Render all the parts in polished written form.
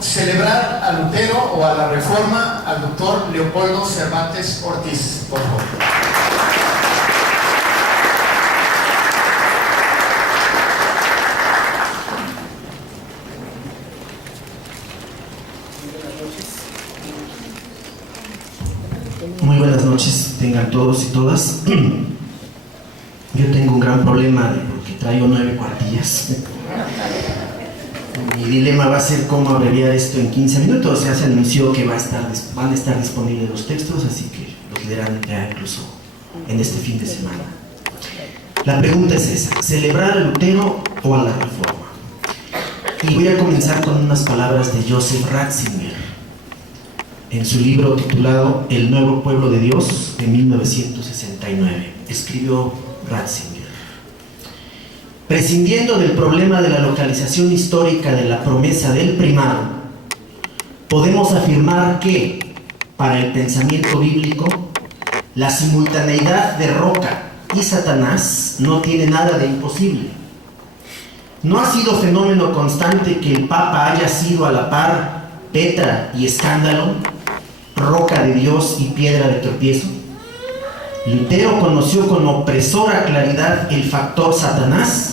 celebrar a Lutero o a la Reforma al doctor Leopoldo Cervantes Ortiz, por favor. Muy buenas noches, tengan todos y todas. Yo tengo un gran problema porque traigo 9 cuartillas. Mi dilema va a ser cómo abreviar esto en 15 minutos. Ya se anunció que van a estar disponibles los textos, así que los leerán ya incluso en este fin de semana. La pregunta es esa: ¿celebrar a Lutero o a la Reforma? Y voy a comenzar con unas palabras de Joseph Ratzinger en su libro titulado El Nuevo Pueblo de Dios, de 1969. Escribió Ratzinger: prescindiendo del problema de la localización histórica de la promesa del primado, podemos afirmar que, para el pensamiento bíblico, la simultaneidad de Roca y Satanás no tiene nada de imposible. No ha sido fenómeno constante que el Papa haya sido a la par Petra y escándalo, roca de Dios y piedra de tropiezo. Lutero conoció con opresora claridad el factor Satanás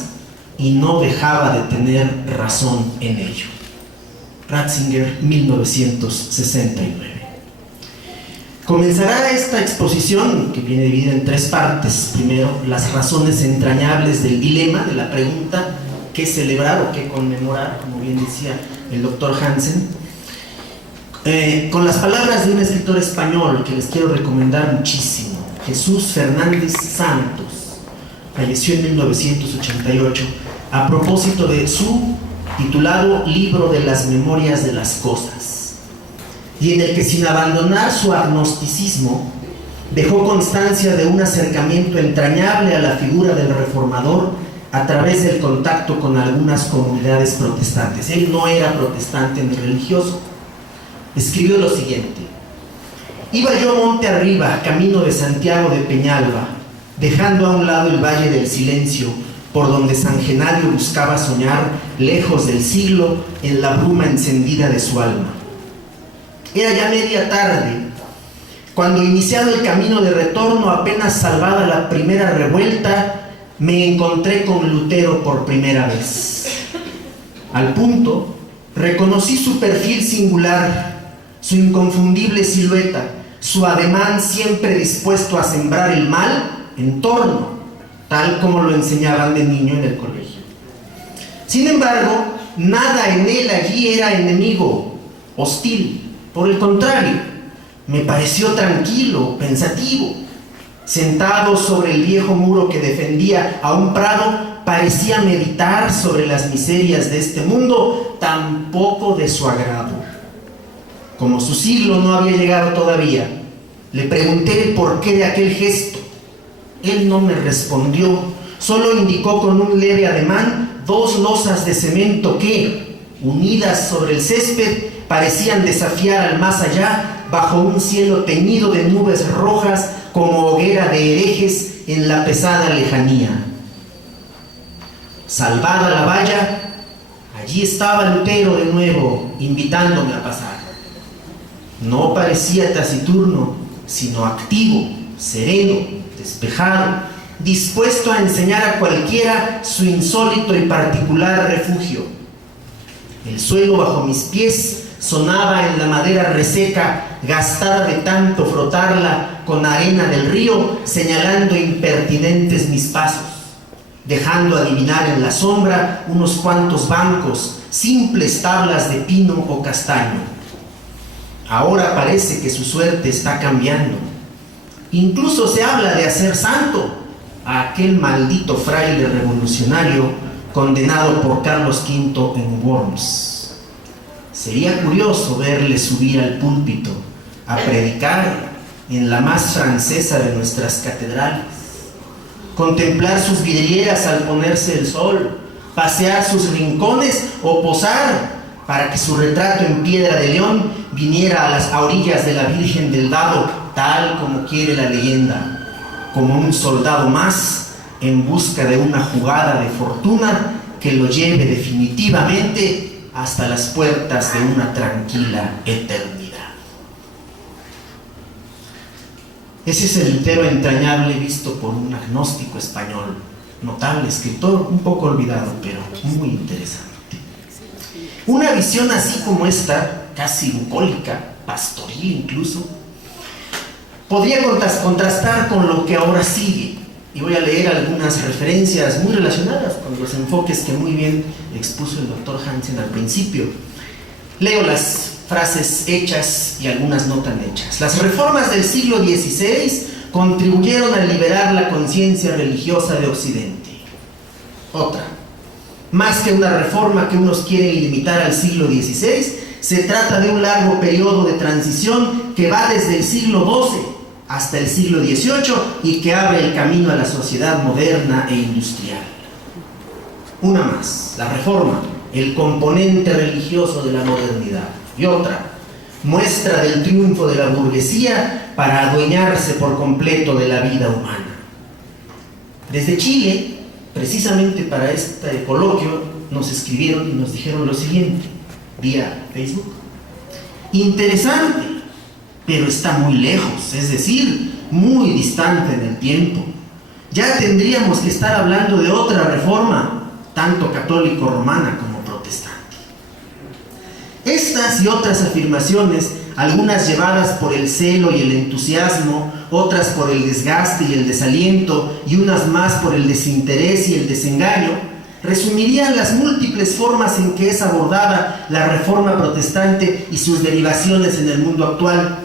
y no dejaba de tener razón en ello. Ratzinger, 1969. Comenzará esta exposición, que viene dividida en 3 partes. Primero, las razones entrañables del dilema, de la pregunta ¿qué celebrar o qué conmemorar?, como bien decía el doctor Hansen, con las palabras de un escritor español que les quiero recomendar muchísimo, Jesús Fernández Santos. Falleció en 1988 a propósito de su titulado Libro de las Memorias de las Cosas, y en el que, sin abandonar su agnosticismo, dejó constancia de un acercamiento entrañable a la figura del reformador a través del contacto con algunas comunidades protestantes. Él no era protestante ni religioso. Escribió lo siguiente: iba yo monte arriba, camino de Santiago de Peñalba, dejando a un lado el Valle del Silencio, por donde San Genadio buscaba soñar, lejos del siglo, en la bruma encendida de su alma. Era ya media tarde, cuando, iniciado el camino de retorno, apenas salvada la primera revuelta, me encontré con Lutero por primera vez. Al punto, reconocí su perfil singular, su inconfundible silueta, su ademán siempre dispuesto a sembrar el mal en torno, tal como lo enseñaban de niño en el colegio. Sin embargo, nada en él allí era enemigo, hostil. Por el contrario, me pareció tranquilo, pensativo. Sentado sobre el viejo muro que defendía a un prado, parecía meditar sobre las miserias de este mundo, tan poco de su agrado. Como su siglo no había llegado todavía, le pregunté el porqué de aquel gesto. Él no me respondió, solo indicó con un leve ademán 2 losas de cemento que, unidas sobre el césped, parecían desafiar al más allá, bajo un cielo teñido de nubes rojas como hoguera de herejes en la pesada lejanía. Salvada la valla, allí estaba Lutero de nuevo, invitándome a pasar. No parecía taciturno, sino activo, sereno, despejado, dispuesto a enseñar a cualquiera su insólito y particular refugio. El suelo bajo mis pies sonaba en la madera reseca, gastada de tanto frotarla con arena del río, señalando impertinentes mis pasos, dejando adivinar en la sombra unos cuantos bancos, simples tablas de pino o castaño. Ahora parece que su suerte está cambiando. Incluso se habla de hacer santo a aquel maldito fraile revolucionario condenado por Carlos V en Worms. Sería curioso verle subir al púlpito a predicar en la más francesa de nuestras catedrales, contemplar sus vidrieras al ponerse el sol, pasear sus rincones o posar para que su retrato en piedra de león viniera a las orillas de la Virgen del Dado, tal como quiere la leyenda, como un soldado más en busca de una jugada de fortuna que lo lleve definitivamente hasta las puertas de una tranquila eternidad. Ese es el Lutero entrañable visto por un agnóstico español, notable escritor, un poco olvidado, pero muy interesante. Una visión así como esta, casi bucólica, pastoril incluso, podría contrastar con lo que ahora sigue. Y voy a leer algunas referencias muy relacionadas con los enfoques que muy bien expuso el doctor Hansen al principio. Leo las frases hechas y algunas no tan hechas. Las reformas del siglo XVI contribuyeron a liberar la conciencia religiosa de Occidente. Otra. Más que una reforma que unos quieren limitar al siglo XVI, se trata de un largo periodo de transición que va desde el siglo XII hasta el siglo XVIII y que abre el camino a la sociedad moderna e industrial. Una más, la reforma, el componente religioso de la modernidad. Y otra, muestra del triunfo de la burguesía para adueñarse por completo de la vida humana. Desde Chile, precisamente para este coloquio, nos escribieron y nos dijeron lo siguiente, vía Facebook. Interesante, pero está muy lejos, es decir, muy distante en el tiempo. Ya tendríamos que estar hablando de otra reforma, tanto católico-romana como protestante. Estas y otras afirmaciones, algunas llevadas por el celo y el entusiasmo, otras por el desgaste y el desaliento, y unas más por el desinterés y el desengaño, resumirían las múltiples formas en que es abordada la reforma protestante y sus derivaciones en el mundo actual.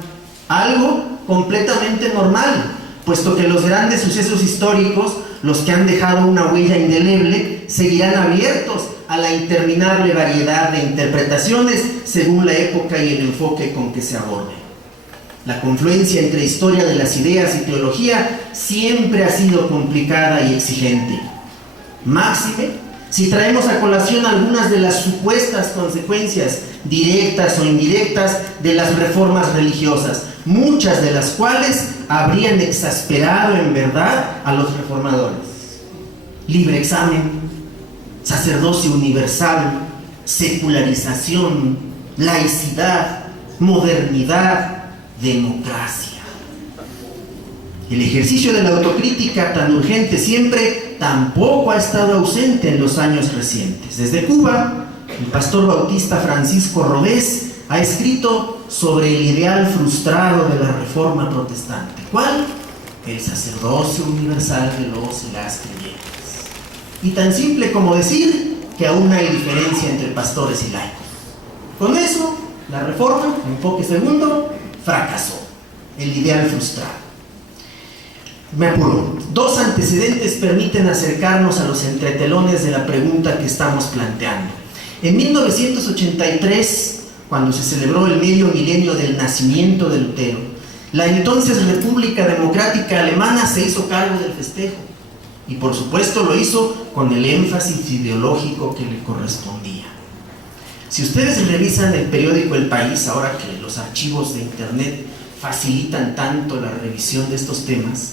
Algo completamente normal, puesto que los grandes sucesos históricos, los que han dejado una huella indeleble, seguirán abiertos a la interminable variedad de interpretaciones según la época y el enfoque con que se aborde. La confluencia entre historia de las ideas y teología siempre ha sido complicada y exigente. Máxime si traemos a colación algunas de las supuestas consecuencias directas o indirectas de las reformas religiosas, muchas de las cuales habrían exasperado en verdad a los reformadores. Libre examen, sacerdocio universal, secularización, laicidad, modernidad, democracia. El ejercicio de la autocrítica, tan urgente siempre, tampoco ha estado ausente en los años recientes. Desde Cuba, el pastor bautista Francisco Rodés ha escrito sobre el ideal frustrado de la reforma protestante. ¿Cuál? El sacerdocio universal de los y las creyentes. Y tan simple como decir que aún hay diferencia entre pastores y laicos. Con eso, la reforma, enfoque segundo, fracasó. El ideal frustrado. Me apuro. Dos antecedentes permiten acercarnos a los entretelones de la pregunta que estamos planteando. En 1983, cuando se celebró el medio milenio del nacimiento de Lutero, la entonces República Democrática Alemana se hizo cargo del festejo. Y por supuesto lo hizo con el énfasis ideológico que le correspondía. Si ustedes revisan el periódico El País, ahora que los archivos de internet facilitan tanto la revisión de estos temas,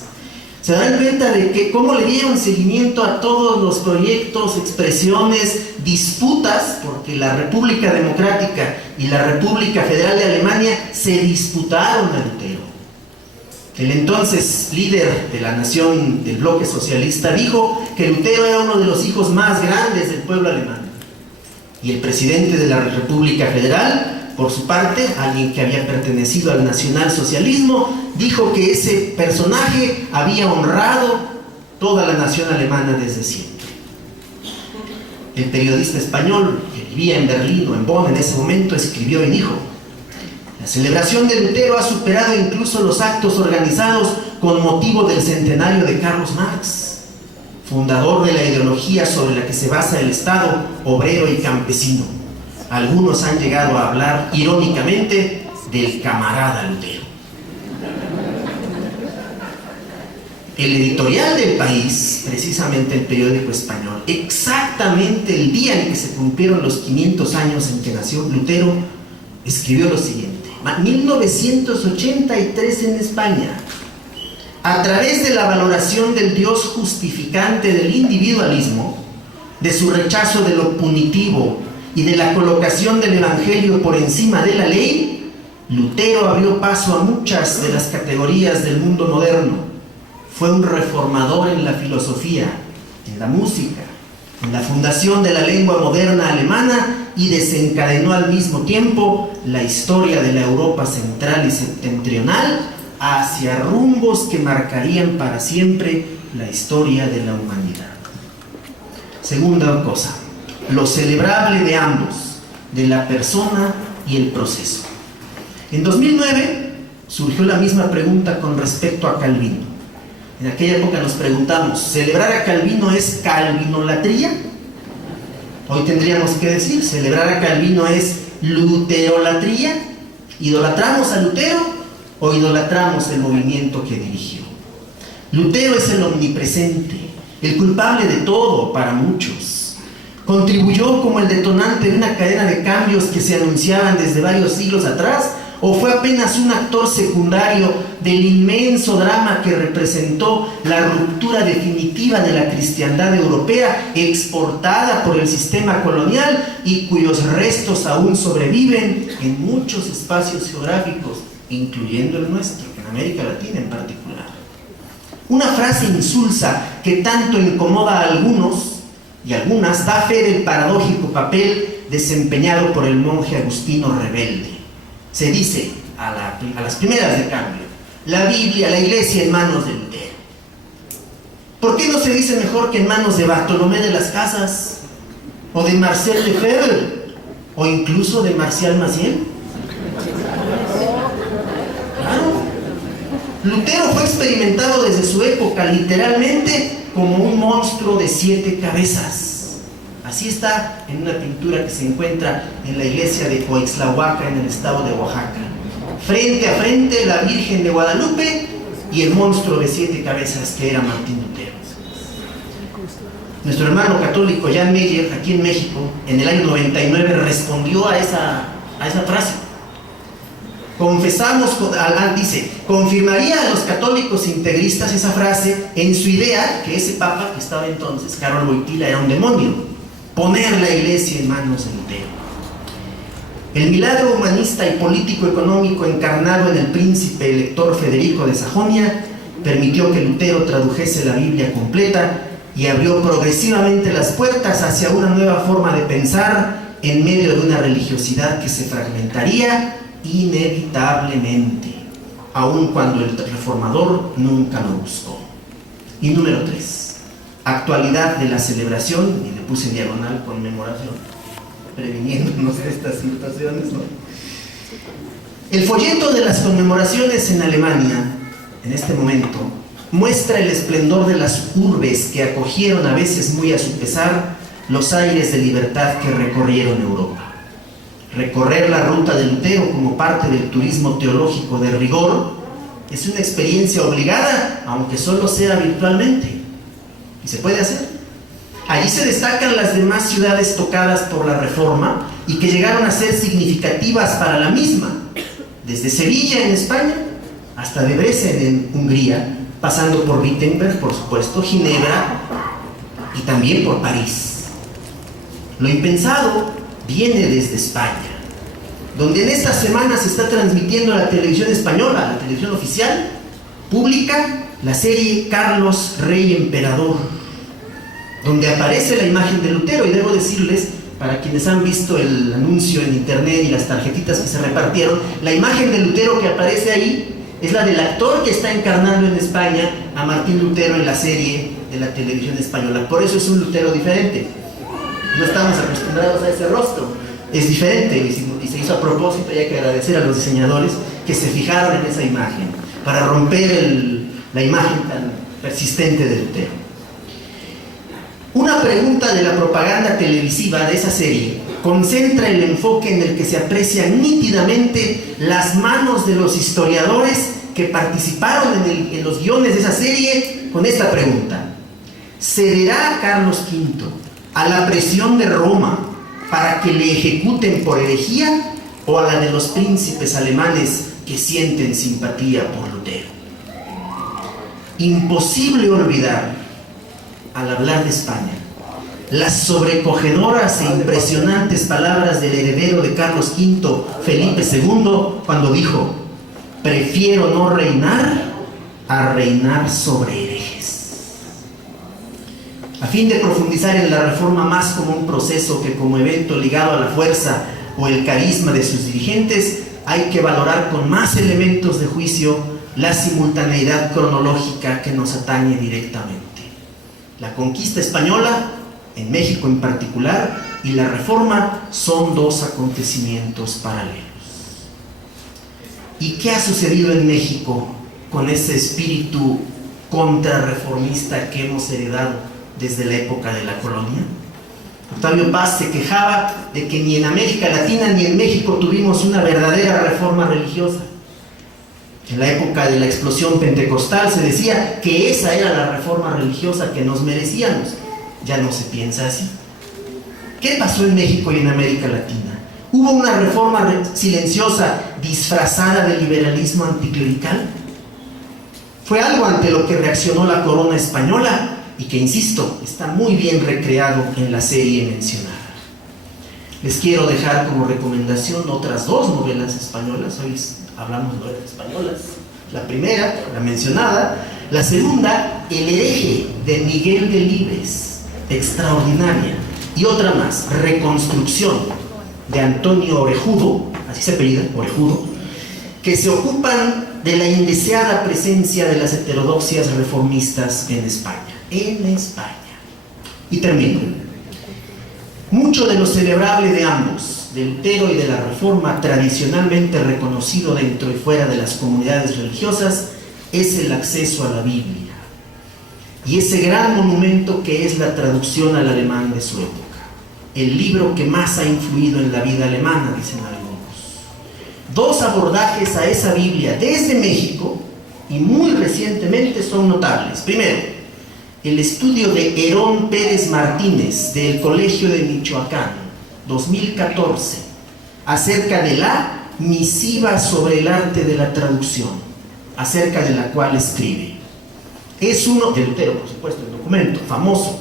se dan cuenta de que cómo le dieron seguimiento a todos los proyectos, expresiones, disputas, porque la República Democrática y la República Federal de Alemania se disputaron a Lutero. El entonces líder de la nación del bloque socialista dijo que Lutero era uno de los hijos más grandes del pueblo alemán. Y el presidente de la República Federal, por su parte, alguien que había pertenecido al nacionalsocialismo, dijo que ese personaje había honrado toda la nación alemana desde siempre. El periodista español que vivía en Berlín o en Bonn en ese momento escribió y dijo: la celebración de Lutero ha superado incluso los actos organizados con motivo del centenario de Carlos Marx, fundador de la ideología sobre la que se basa el Estado obrero y campesino. Algunos han llegado a hablar irónicamente del camarada Lutero. El editorial del País, precisamente el periódico español, exactamente el día en que se cumplieron los 500 años en que nació Lutero, escribió lo siguiente: 1983 en España, a través de la valoración del Dios justificante del individualismo, de su rechazo de lo punitivo y de la colocación del Evangelio por encima de la ley, Lutero abrió paso a muchas de las categorías del mundo moderno. Fue un reformador en la filosofía, en la música, en la fundación de la lengua moderna alemana, y desencadenó al mismo tiempo la historia de la Europa central y septentrional hacia rumbos que marcarían para siempre la historia de la humanidad. Segunda cosa, lo celebrable de ambos, de la persona y el proceso. En 2009 surgió la misma pregunta con respecto a Calvino. En aquella época nos preguntamos, ¿celebrar a Calvino es calvinolatría? Hoy tendríamos que decir, ¿celebrar a Calvino es luterolatría? ¿Idolatramos a Lutero o idolatramos el movimiento que dirigió? Lutero es el omnipresente, el culpable de todo para muchos. ¿Contribuyó como el detonante de una cadena de cambios que se anunciaban desde varios siglos atrás? ¿O fue apenas un actor secundario del inmenso drama que representó la ruptura definitiva de la cristiandad europea exportada por el sistema colonial y cuyos restos aún sobreviven en muchos espacios geográficos, incluyendo el nuestro, en América Latina en particular? Una frase insulsa que tanto incomoda a algunos y algunas da fe del paradójico papel desempeñado por el monje agustino rebelde. Se dice a las primeras de cambio, la Biblia, la Iglesia en manos de Lutero. ¿Por qué no se dice mejor que en manos de Bartolomé de las Casas, o de Marcel Lefebvre, o incluso de Marcial Maciel? Claro. Lutero fue experimentado desde su época literalmente como un monstruo de 7 cabezas. Así está en una pintura que se encuentra en la iglesia de Coixtlahuaca, en el estado de Oaxaca. Frente a frente, la Virgen de Guadalupe y el monstruo de 7 cabezas que era Martín Lutero. Nuestro hermano católico Jan Meyer, aquí en México, en el año 99, respondió a esa frase. Dice, confirmaría a los católicos integristas esa frase en su idea que ese papa que estaba entonces, Karol Wojtyla, era un demonio. Poner la iglesia en manos de Lutero. El milagro humanista y político-económico encarnado en el príncipe elector Federico de Sajonia permitió que Lutero tradujese la Biblia completa y abrió progresivamente las puertas hacia una nueva forma de pensar en medio de una religiosidad que se fragmentaría inevitablemente, aun cuando el reformador nunca lo buscó. Y número 3. Actualidad de la celebración, y le puse en diagonal conmemoración, previniéndonos de estas situaciones, ¿no? El folleto de las conmemoraciones en Alemania, en este momento, muestra el esplendor de las urbes que acogieron, a veces muy a su pesar, los aires de libertad que recorrieron Europa. Recorrer la ruta de Lutero como parte del turismo teológico de rigor es una experiencia obligada, aunque solo sea virtualmente. Y se puede hacer. Allí se destacan las demás ciudades tocadas por la Reforma y que llegaron a ser significativas para la misma, desde Sevilla en España hasta Debrecen en Hungría, pasando por Wittenberg, por supuesto, Ginebra y también por París. Lo impensado viene desde España, donde en estas semanas se está transmitiendo a la televisión española, la televisión oficial, pública, la serie Carlos Rey Emperador, donde aparece la imagen de Lutero. Y debo decirles, para quienes han visto el anuncio en internet y las tarjetitas que se repartieron, la imagen de Lutero que aparece ahí es la del actor que está encarnando en España a Martín Lutero en la serie de la televisión española. Por eso es un Lutero diferente. No estamos acostumbrados a ese rostro. Es diferente y se hizo a propósito, y hay que agradecer a los diseñadores que se fijaron en esa imagen para romper la imagen tan persistente de Lutero. Una pregunta de la propaganda televisiva de esa serie concentra el enfoque en el que se aprecian nítidamente las manos de los historiadores que participaron en los guiones de esa serie con esta pregunta: ¿cederá Carlos V a la presión de Roma para que le ejecuten por herejía, o a la de los príncipes alemanes que sienten simpatía por Lutero? Imposible olvidar, al hablar de España, las sobrecogedoras e impresionantes palabras del heredero de Carlos V, Felipe II, cuando dijo: prefiero no reinar a reinar sobre herejes. A fin de profundizar en la reforma más como un proceso que como evento ligado a la fuerza o el carisma de sus dirigentes, hay que valorar con más elementos de juicio la simultaneidad cronológica que nos atañe directamente. La conquista española, en México en particular, y la reforma son dos acontecimientos paralelos. ¿Y qué ha sucedido en México con ese espíritu contrarreformista que hemos heredado desde la época de la colonia? Octavio Paz se quejaba de que ni en América Latina ni en México tuvimos una verdadera reforma religiosa. En la época de la explosión pentecostal se decía que esa era la reforma religiosa que nos merecíamos. Ya no se piensa así. ¿Qué pasó en México y en América Latina? ¿Hubo una reforma silenciosa disfrazada de liberalismo anticlerical? Fue algo ante lo que reaccionó la corona española y que, insisto, está muy bien recreado en la serie mencionada. Les quiero dejar como recomendación otras dos novelas españolas. Hoy hablamos de novelas españolas. La primera, la mencionada. La segunda, El hereje, de Miguel Delibes, extraordinaria. Y otra más, Reconstrucción, de Antonio Orejudo, así se apellida, Orejudo, que se ocupan de la indeseada presencia de las heterodoxias reformistas en España. Y termino. Mucho de lo celebrable de ambos, de Lutero y de la Reforma, tradicionalmente reconocido dentro y fuera de las comunidades religiosas, es el acceso a la Biblia y ese gran monumento que es la traducción al alemán de su época, el libro que más ha influido en la vida alemana, dicen algunos. Dos abordajes a esa Biblia desde México y muy recientemente son notables. Primero, el estudio de Herón Pérez Martínez del Colegio de Michoacán, 2014, acerca de la misiva sobre el arte de la traducción, acerca de la cual escribe. Es uno, de Lutero por supuesto, el documento famoso,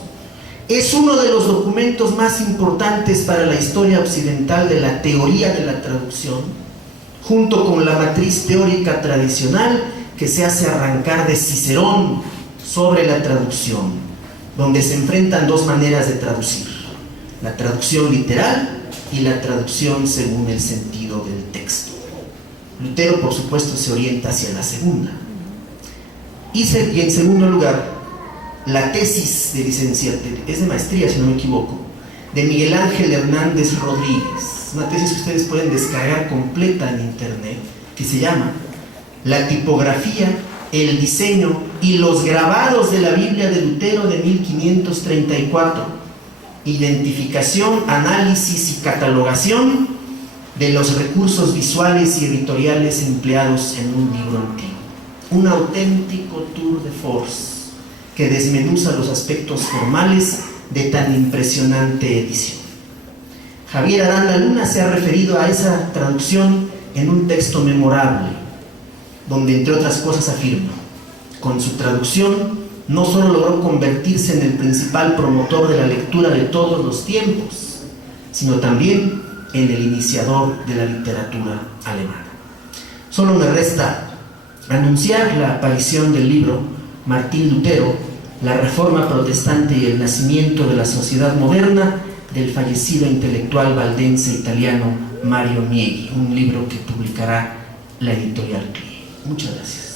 es uno de los documentos más importantes para la historia occidental de la teoría de la traducción, junto con la matriz teórica tradicional que se hace arrancar de Cicerón sobre la traducción, donde se enfrentan dos maneras de traducir: la traducción literal y la traducción según el sentido del texto. Lutero, por supuesto, se orienta hacia la segunda. Y en segundo lugar, la tesis de licenciatura, es de maestría si no me equivoco, de Miguel Ángel Hernández Rodríguez, una tesis que ustedes pueden descargar completa en internet, que se llama La tipografía, el diseño y los grabados de la Biblia de Lutero de 1534, identificación, análisis y catalogación de los recursos visuales y editoriales empleados en un libro antiguo. Un auténtico tour de force que desmenuza los aspectos formales de tan impresionante edición. Javier Aranda Luna se ha referido a esa traducción en un texto memorable, donde entre otras cosas afirma: con su traducción no solo logró convertirse en el principal promotor de la lectura de todos los tiempos, sino también en el iniciador de la literatura alemana. Solo me resta anunciar la aparición del libro Martín Lutero, la Reforma Protestante y el nacimiento de la sociedad moderna, del fallecido intelectual valdense italiano Mario Mieghi, un libro que publicará la editorial CLIE. Muchas gracias.